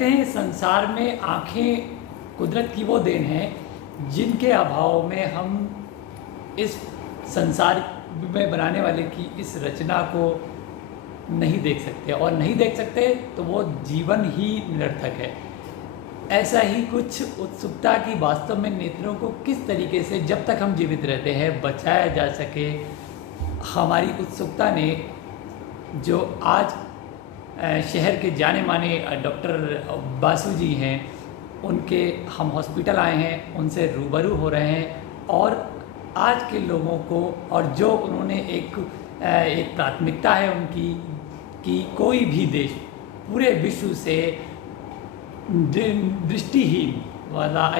कहते हैं संसार में आँखें कुदरत की वो देन है जिनके अभाव में हम इस संसार में बनाने वाले की इस रचना को नहीं देख सकते, और नहीं देख सकते तो वो जीवन ही निरर्थक है। ऐसा ही कुछ उत्सुकता की वास्तव में नेत्रों को किस तरीके से जब तक हम जीवित रहते हैं बचाया जा सके। हमारी उत्सुकता ने जो आज शहर के जाने माने डॉक्टर बासु जी हैं, उनके हम हॉस्पिटल आए हैं, उनसे रूबरू हो रहे हैं, और आज के लोगों को, और जो उन्होंने एक प्राथमिकता है उनकी कि कोई भी देश पूरे विश्व से दृष्टिहीन वाला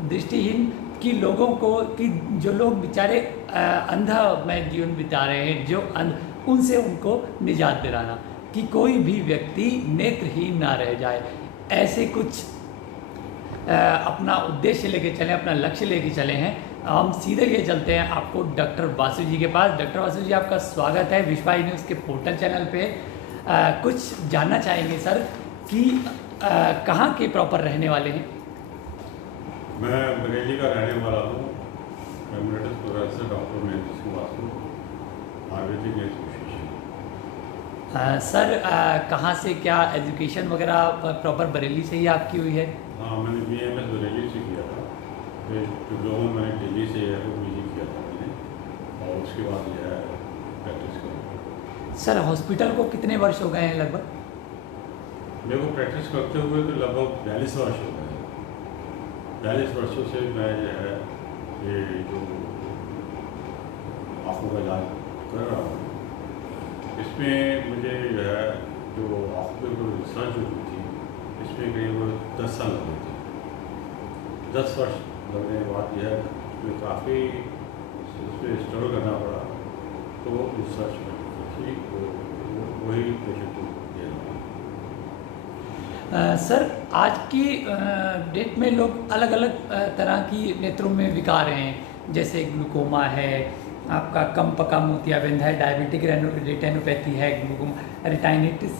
दृष्टिहीन की लोगों को, कि जो लोग बेचारे अंधा में जीवन बिता रहे हैं, जो उनसे उनको निजात दिलाना, कि कोई भी व्यक्ति नेत्रहीन ना रह जाए। ऐसे कुछ अपना उद्देश्य लेके चले, अपना लक्ष्य लेके चले हैं। हम सीधे ये चलते हैं आपको डॉक्टर बासु जी के पास। डॉक्टर बासु जी, आपका स्वागत है विश्वा ई न्यूज़ के पोर्टल चैनल पे। कुछ जानना चाहेंगे सर कि कहाँ के प्रॉपर रहने वाले हैं? मैं बरेली का रहने वाला हूँ। Emeritus professor doctor Mahendra Singh Basu, Ayurvedic association. Sir कहाँ से, क्या एजुकेशन वगैरह प्रॉपर बरेली से ही आपकी हुई है? हाँ, मैंने BAMS बरेली से किया था, फिर डिप्लोमा मैंने दिल्ली से PG किया था मैंने, और उसके बाद जो है प्रैक्टिस करा। सर हॉस्पिटल को कितने वर्ष हो गए हैं लगभग? मेरे को प्रैक्टिस करते हुए तो लगभग 42 वर्ष हो गए हैं। 42 वर्षों से मैं जो है ये जो आँखों का इलाज कर रहा हूँ। इसमें मुझे जो है जो आँखों की जो रिसर्च हुई थी, इसमें करीब 10 साल लगे थे। 10 वर्ष लगने के बाद जो है उसमें काफ़ी उसमें स्ट्रगल करना पड़ा, तो रिसर्च में थी वही पेशेंट को दे रहा। सर आज की डेट में लोग अलग अलग तरह की नेत्रों में विकार हैं, जैसे ग्लूकोमा है, आपका कम पका मोतियाबिंद है, डायबिटिक रेटिनोपैथी है, रेटाइनिटिस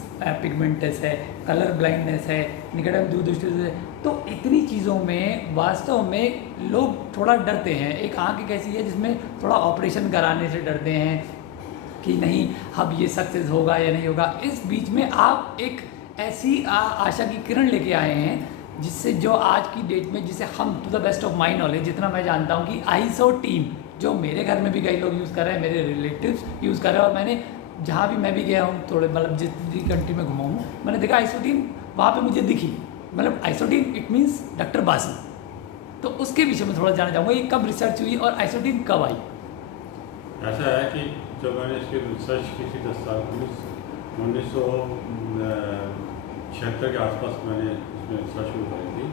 पिगमेंटस है, कलर ब्लाइंडनेस है, निकटम दूरदृष्टि है। तो इतनी चीज़ों में वास्तव में लोग थोड़ा डरते हैं। एक आँख एक ऐसी है जिसमें थोड़ा ऑपरेशन कराने से डरते हैं कि नहीं अब ये सक्सेस होगा या नहीं होगा। इस बीच में आप एक ऐसी आशा की किरण लेके आए हैं जिससे जो आज की डेट में, जिसे हम to the best of my knowledge जितना मैं जानता हूँ कि आइसोटीन, जो मेरे घर में भी कई लोग यूज़ कर रहे हैं, मेरे रिलेटिव्स यूज़ कर रहे हैं, और मैंने जहाँ भी मैं भी गया हूँ, थोड़े मतलब जितनी कंट्री में घुमा हूँ, मैंने देखा आइसोटीन वहाँ पे मुझे दिखी। मतलब आइसोटीन इट मीन्स डॉक्टर बासु। तो उसके विषय में थोड़ा जानना चाहूँगा, ये कब रिसर्च हुई और आइसोटीन कब आई? ऐसा है कि जब मैंने इसकी रिसर्च की थी 10 साल 1976 के आसपास मैंने इसमें रिसर्च शुरू करी थी।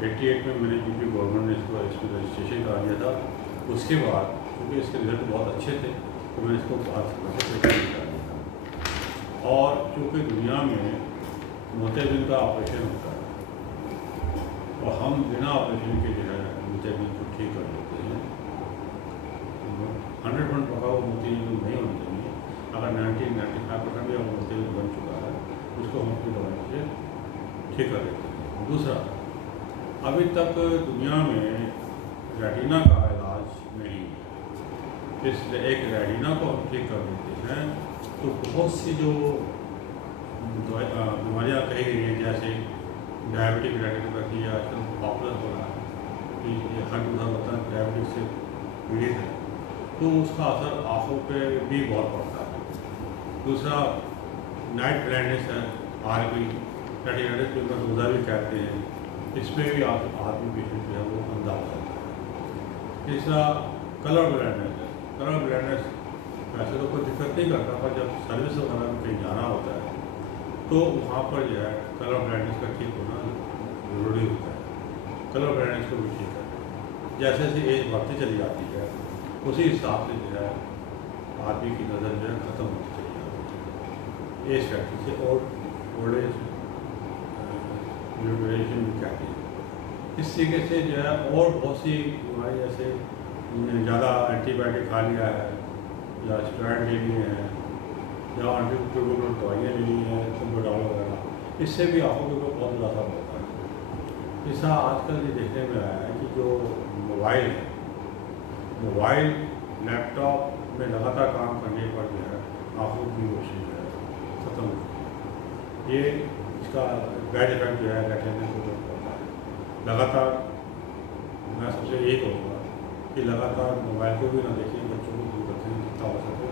88 में मैंने यूपी गवर्नमेंट ने इसमें रजिस्ट्रेशन करा दिया था। उसके बाद क्योंकि इसके रिजल्ट बहुत अच्छे थे तो मैंने इसको बात करा दिया था। और चूँकि दुनिया में मोतियाबिंद का ऑपरेशन होता है और हम बिना ऑपरेशन के जो है मोतियाबिंद को ठीक कर लेते हैं। 100% पका हुआ मोतियाबिंद नहीं होना चाहिए। अगर 90-95% भी अगर मोतियाबिंद बन चुका है उसको हम अपनी दवाई से ठीक कर लेते हैं। दूसरा, अभी तक दुनिया में रेटिना का इलाज नहीं है। इस एक रेटिना को हम ठीक कर देते हैं तो बहुत सी जो बीमारियाँ कही गई हैं, जैसे डायबिटिक रेटिनोपैथी आजकल पॉपुलर हो रहा है कि ये हर दूसरा बता डायबिटिक से पीड़ित है, तो उसका असर आँखों पे भी बहुत पड़ता है। दूसरा, नाइट ब्लाइंडनेस है, RP रेटिनाइटिस को रोजा भी कहते हैं, इसमें भी आदमी पेशेंट जो है वो अंधा हो जाता है। तीसरा, कलर ब्लाइंडनेस है। कलर ब्लाइंडनेस वैसे तो कोई दिक्कत नहीं करता, पर जब सर्विस वगैरह में कहीं जाना होता है तो वहाँ पर जो है कलर ब्लाइंडनेस का ठीक होना ज़रूरी होता है। कलर ब्लाइंडनेस को भी ठीक है, जैसे जैसे एज बढ़ती चली जाती है उसी हिसाब से जो है आदमी की नज़र जो है ख़त्म होती चली जाती है एज फैक्टर से, और ओल्ड एज ड्यूरेशन भी कहते हैं। इस तरीके से जो है और बहुत सी बीमारी, जैसे ज़्यादा एंटीबायोटिक खा लिया है या स्टेरॉइड ले लिए हैं या एंटीट्यूबरकुलर दवाइयाँ ले ली हैं, सल्फेटॉल वगैरह, इससे भी आँखों के ऊपर बहुत बहुत ज़्यादा असर होता है। ऐसा आजकल ये देखने में आया है कि जो मोबाइल है, मोबाइल लैपटॉप में लगातार काम करने पर जो है आँखों की रोशनी जो है ख़त्म हो जाती है। ये इसका बैड इफेक्ट जो है रेटिना को पड़ता है। लगातार मैं सबसे यही कहूँगा कि लगातार मोबाइल को भी ना देखिए, बच्चों को दूर रखें जितना हो सके।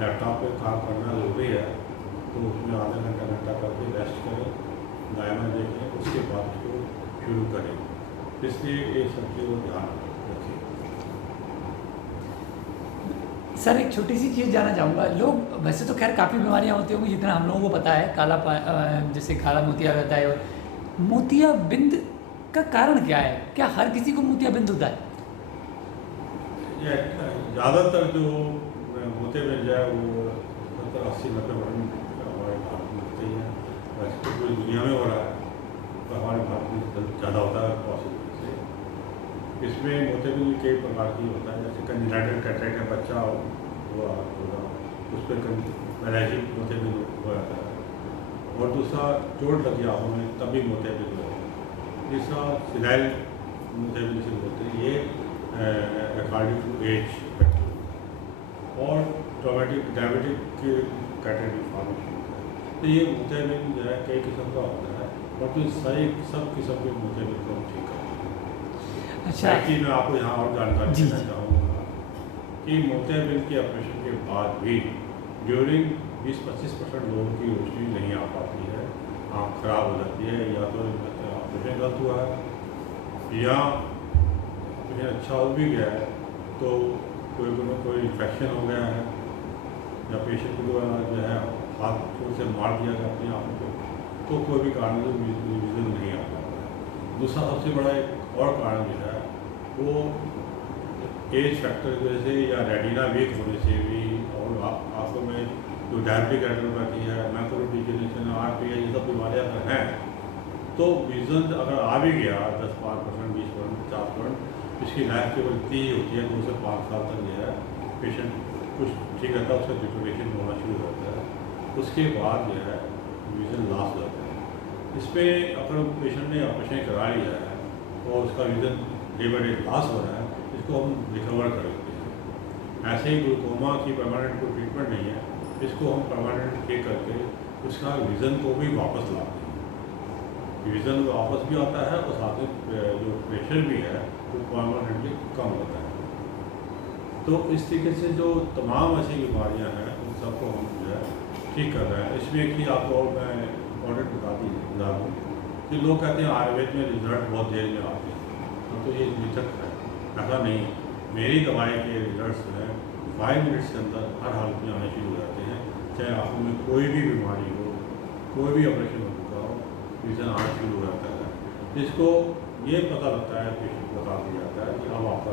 लैपटॉप पे काम करना ज़रूरी है तो उसमें आधा घंटा करके रेस्ट करें, दायमा देखें, उसके बाद उसको शुरू करें। इसलिए ये सब चीज़ों को ध्यान रखें। सर एक छोटी सी चीज़ जानना चाहूँगा, लोग वैसे तो खैर काफ़ी बीमारियाँ होती होंगी जितना हम लोगों को पता है, जैसे काला मोतिया रहता है, और मोतियाबिंद का कारण क्या है? क्या हर किसी को मोतियाबिंद होता है? ये ज़्यादातर जो होते मिल जाए वो 70-80-90% हमारे भारत में होते ही हैं। वैसे तो पूरी दुनिया में हो रहा है, तो हमारे भारत में ज़्यादा होता है पॉसिबल से। इसमें मोतियाबिंद कई प्रकार की होता है, जैसे कंजेनिटल कैटरेक्ट का बच्चा हुआ होगा, उस पर पैराइटिक मोतियाबिंद हो जाता है। और दूसरा चोट लगी आँखों में तब भी मोतियाबिंद होता है। तीसरा सिनाइल मोतियाबिंद से होते हैं, ये अकॉर्डिंग टू एज। और ट्रॉमेटिक डायबिटिक के कैटेगरी फॉर्मेशन होता है। तो ये मोतियाबिंद जो है कई किस्म का होता है, और तो सही सब किस्म के मोतियाबिंद को हम ठीक करते हैं। अच्छा, कि मैं आपको यहाँ और जानकारी देना चाहूँगा कि मोतियाबिंद के ऑपरेशन के बाद भी ड्यूरिंग 20-25% लोगों की रोशनी नहीं आ पाती है, आँख खराब हो जाती है, या तो ऑपरेशन गलत हुआ है या ऑपरेशन अच्छा हो भी गया है तो कोई इन्फेक्शन हो गया है, या पेशेंट को जो है हाथ से मार दिया गया अपनी आँखों को, तो कोई भी कारण से विजन नहीं आ पाता है। दूसरा सबसे बड़ा एक और कारण जो है वो एज फैक्टर की वजह से या रेटिना वीक होने से भी, और आँखों में जो डायबिटिक रेटिनोपैथी है, मैकुलर डिजनरेशन, RPA, ये सब बीमारियाँ अगर हैं तो विजन अगर आ भी गया 10-5%, 20%, 50%, इसकी लाइफ केवल इतनी ही होती है 2 से 5 साल तक जो है पेशेंट कुछ ठीक रहता है, उसका डिटोरेशन होना शुरू हो जाता है, उसके बाद जो है विजन लॉस हो जाता है। इस पर अगर पेशेंट ने ऑपरेशन करा लिया है और उसका vision day by day loss हो रहा है, इसको हम रिकवर कर लेते हैं। ऐसे ही ग्लूकोमा की परमानेंट कोई ट्रीटमेंट नहीं है, इसको हम परमानेंट ठीक करके उसका विजन को भी वापस लाते हैं। विजन वापस भी आता है और साथ में जो प्रेशर भी है वो परमानेंटली कम होता है। तो इस तरीके से जो तमाम ऐसी बीमारियां हैं उन सबको हम जो है ठीक कर रहे हैं। इसमें कि आपको और मैं इम्पोर्टेंट बता दूँ कि लोग कहते हैं आयुर्वेद में रिजल्ट बहुत देर में आते हैं, तो ये मिथक है, ऐसा नहीं है। मेरी दवाई के रिजल्ट जो है 5 मिनट्स के अंदर हर हालत में आने शुरू हो जाते हैं, चाहे आँखों में कोई भी बीमारी हो, कोई भी ऑपरेशन हो चुका हो, विजन आना शुरू हो जाता है। इसको ये पता लगता है, पेशेंट को बता दिया जाता है कि अब आपका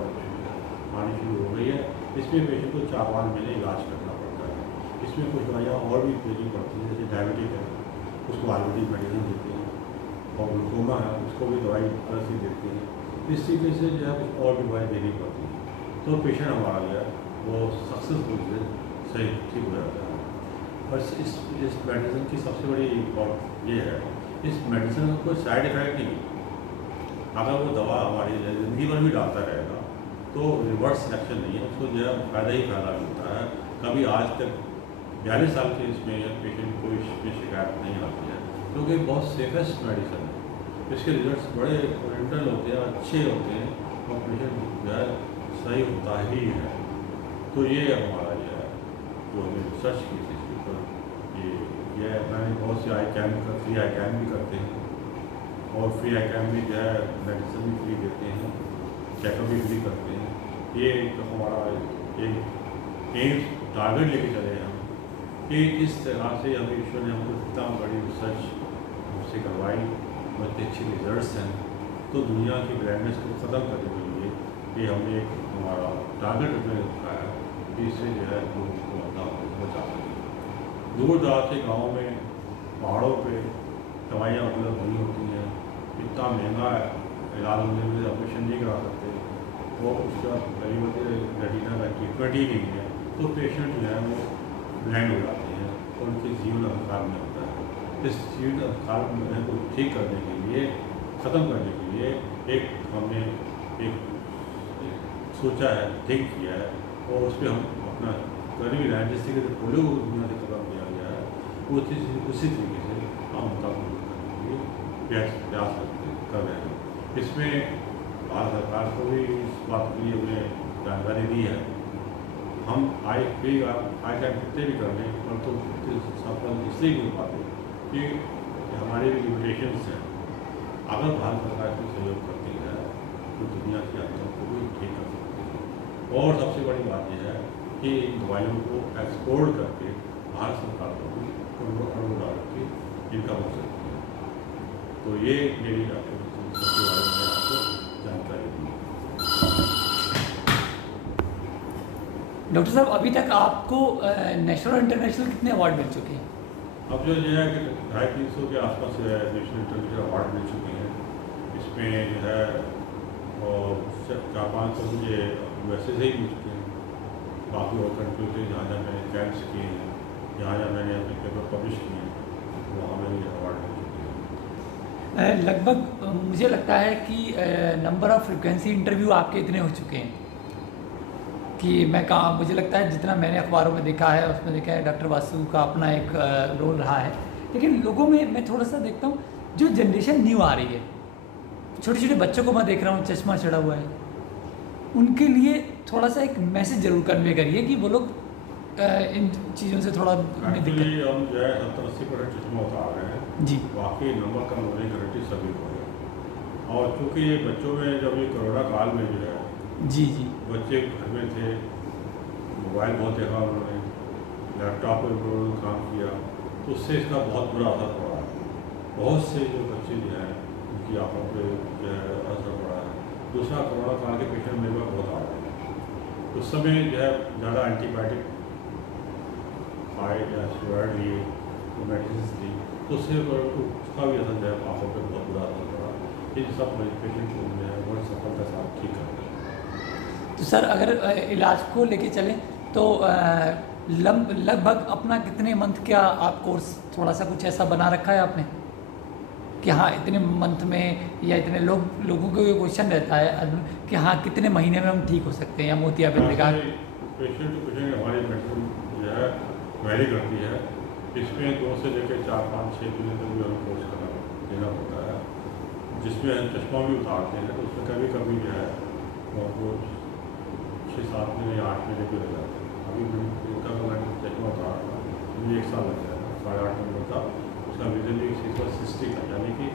आनी शुरू हो गई है। इसमें पेशेंट को 4-5 महीने इलाज करना पड़ता है। इसमें कुछ दवाइयाँ और भी देनी पड़ती हैं, जैसे डायबिटिक है उसको आयुर्वेदिक मेडिसिन देते हैं, और ग्लूकोमा है उसको भी दवाई अलग से देते हैं। इस तरीके से जो है कुछ और भी दवाई देनी पड़ती है, तो पेशेंट हमारा जो है वो सक्सेसफुल से सही ठीक हो जाता है। और इस मेडिसिन की सबसे बड़ी बात ये है, इस मेडिसिन का कोई साइड इफेक्ट नहीं है। अगर वो दवा हमारी ज़िंदगी भर भी डालता रहेगा तो रिवर्स सिलेक्शन नहीं है, उसको जो है फ़ायदा ही फ़ायदा मिलता है। कभी आज तक 42 साल के इसमें पेशेंट को इसमें शिकायत नहीं आती है, क्योंकि बहुत सेफेस्ट मेडिसिन है। इसके रिजल्ट्स बड़े ओरिएंटल होते हैं, अच्छे होते हैं, और पेशेंट जो है सही होता ही है। तो ये हमारा जो है जो हमने रिसर्च की थी इसके ऊपर, ये मैंने बहुत सी फ्री आई कैम भी करते हैं, और फ्री आई कैम भी जो है मेडिसिन भी फ्री देते हैं, चेकअप भी फ्री करते हैं। ये एक हमारा एक एम्स टारगेट लेके चले हैं हम, कि इस तरह से हमें ईश्वर ने हमको इतना बड़ी रिसर्च हमसे करवाई, बहुत अच्छे रिजल्ट्स हैं, तो दुनिया की ब्रांडनेस को ख़त्म करने के लिए ये हमने एक हमारा टारगेट अपने रखा है कि इससे जो है लोगों को अपना बचा सकें। दूर दराज के गाँव में, पहाड़ों पे दवाइयाँ उपलब्ध नहीं होती हैं, इतना महंगा इलाज होने में ऑपरेशन नहीं करा सकते, और उसका गरीब रेटिना का ट्रीटमेंट ही नहीं है, तो पेशेंट जो है वो ब्लाइंड हो जाते हैं और उनके जीवन अंधकार में होता है। इस चीज़ कारण को ठीक करने के लिए, ख़त्म करने के लिए हमने एक सोचा है, थिंक किया है और उस पर हम अपना कर भी रहे हैं। जिस तरीके से पोलियो को दुनिया से ख़त्म किया गया है, उसी तरीके से हम उनका करने के लिए प्रयास कर रहे हैं। इसमें भारत सरकार को भी इस बात के लिए हमने जानकारी दी है। हम आई कैन कितने भी कर लें, परंतु सफल इसलिए नहीं हो पाते कि हमारे भी लिमिटेशंस हैं। अगर भारत सरकार इसमें सहयोग करती है तो दुनिया के अंदर को भी ठीक कर सकती है। और सबसे बड़ी बात यह है कि इन दवाइयों को एक्सपोर्ट करके भारत सरकार को भी करोड़ों डॉलर की इनकम हो सकती है। तो ये मेरी आपको सबके बारे में आपको जानकारी दी। डॉक्टर साहब, अभी तक आपको नेशनल और इंटरनेशनल कितने अवार्ड मिल चुके हैं? अब जो ये है कि 250-300 के आसपास नेशनल इंटरनेशनल अवार्ड मिल चुके हैं। इसमें जो है और 4-5 मुझे वैसे से ही मिल चुके हैं। बाकी और कंट्री से जहाँ जहाँ मैंने कैंप्स किए हैं, जहाँ जहाँ मैंने अपने पेपर पब्लिश किए हैं, वहाँ मेरे अवार्ड मिल चुके हैं। लगभग मुझे लगता है कि नंबर ऑफ़ फ्रिक्वेंसी इंटरव्यू आपके इतने हो चुके हैं कि मुझे लगता है जितना मैंने अखबारों में देखा है उसमें देखा है डॉक्टर वासु का अपना एक रोल रहा है। लेकिन लोगों में मैं थोड़ा सा देखता हूँ, जो जनरेशन न्यू आ रही है, छोटे छोटे बच्चों को मैं देख रहा हूँ चश्मा चढ़ा हुआ है, उनके लिए थोड़ा सा एक मैसेज ज़रूर कन्वे करिए कि वो लोग इन चीज़ों से थोड़ा एक्चुअली हम जो है 70-80% चश्मा उतार रहे हैं जी। वाकई नंबर कम होने की गारंटी सभी को है। और चूँकि ये बच्चों में जब ये कोरोना काल में जो है जी जी बच्चे घर में थे, मोबाइल बहुत देखा उन्होंने, लैपटॉप पर उन्होंने काम किया, तो उससे इसका बहुत बुरा असर पड़ा है। बहुत से जो बच्चे जो हैं उनकी आँखों पे जो है असर पड़ा है। दूसरा, कोरोना काल के पेशेंट मेरे पास बहुत आ रहे हैं। उस समय जो है ज़्यादा एंटीबायोटिक खाए या स्टेरॉइड लिए, मेडिसिन ली, तो उससे उसका भी असर जो है आँखों पर बहुत बुरा असर पड़ा। इन सब पेशेंट को जो है बहुत सफलता से आप ठीक करते हैं। तो सर, अगर इलाज को लेके चलें तो लगभग अपना कितने मंथ का आप कोर्स थोड़ा सा कुछ ऐसा बना रखा है आपने कि हाँ इतने मंथ में, या इतने लोगों को ये क्वेश्चन रहता है कि हाँ कितने महीने में हम ठीक हो सकते हैं या मोतियाबिंद का? पेशेंट टू पेशेंट हमारी मेडिसिन जो है वैरी करती है। इसमें 2 से लेकर 4-5-6 महीने तक भी हमें कोर्स देना पड़ता है, जिसमें हम चश्मा भी उतारते हैं। तो उसमें कभी कभी जो है वो 6-7 महीने 8 महीने भी हो जाते हैं। अभी इनका तो मैंने चश्मा उतारा था, मुझे 1 साल लग जाएगा, 8.5 महीने का। उसका विजन भी 60 का, यानी कि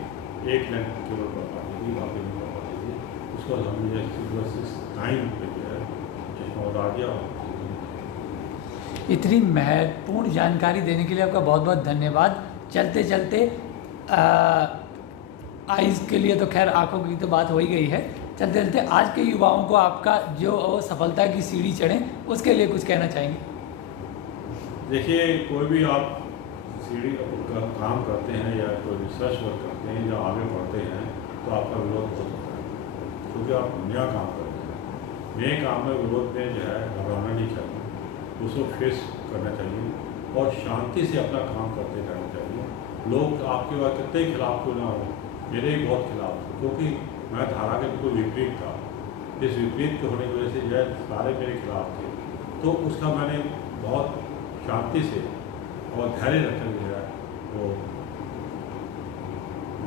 एक लेंथ केवल कर पाती थी, बाकी नहीं कर पाती थी। उसको हमने 6/9 पे जो है चश्मा उतार दिया। इतनी महत्वपूर्ण जानकारी देने के लिए आपका बहुत बहुत धन्यवाद। चलते चलते आइज़ के लिए तो खैर आंखों की तो बात हो ही गई है, चलते चलते आज के युवाओं को आपका जो सफलता की सीढ़ी चढ़ें उसके लिए कुछ कहना चाहेंगे? देखिए, कोई भी आप सीढ़ी का काम करते हैं या कोई रिसर्च वर्क करते हैं या आगे बढ़ते हैं तो आपका विरोध बहुत होता है, क्योंकि आप नया काम करते हैं। नए काम में विरोध में जो है घबराना नहीं चाहिए, उसको फेस करना चाहिए और शांति से अपना काम करते रहना चाहिए। लोग आपके बाद कितने खिलाफ क्यों ना हो, मेरे ही बहुत खिलाफ थे, क्योंकि मैं धारा के बिल्कुल विपरीत था। इस विपरीत के होने की वजह से जो है सारे मेरे खिलाफ थे, तो उसका मैंने बहुत शांति से और धैर्य रखकर जो है वो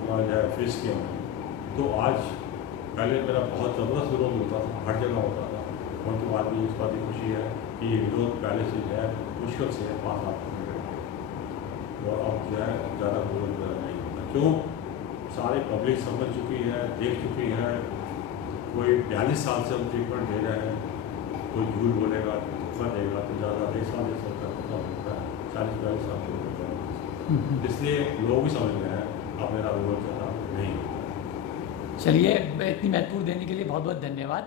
जो है फेस किया मैंने। तो आज पहले मेरा बहुत ज़बरदस्त विरोध होता था, हर जगह होता था, परंतु आज मुझे इस बात की खुशी है कि ये विरोध पहले से जो है मुश्किल से है 5 साल और अब जो है ज़्यादा विरोध नहीं होता। क्यों? सारी पब्लिक समझ चुकी है, देख चुकी है। कोई 42 साल से हम ट्रीटमेंट दे रहे हैं, कोई झूठ बोलेगा, धोखा देगा तो ज़्यादा 1 साल जैसा होता है, 40-42 साल के होता है। इसलिए लोग भी समझ रहे हैं अब मेरा विरोध ज़्यादा नहीं होता। चलिए, इतनी महत्वपूर्ण देने के लिए बहुत बहुत धन्यवाद।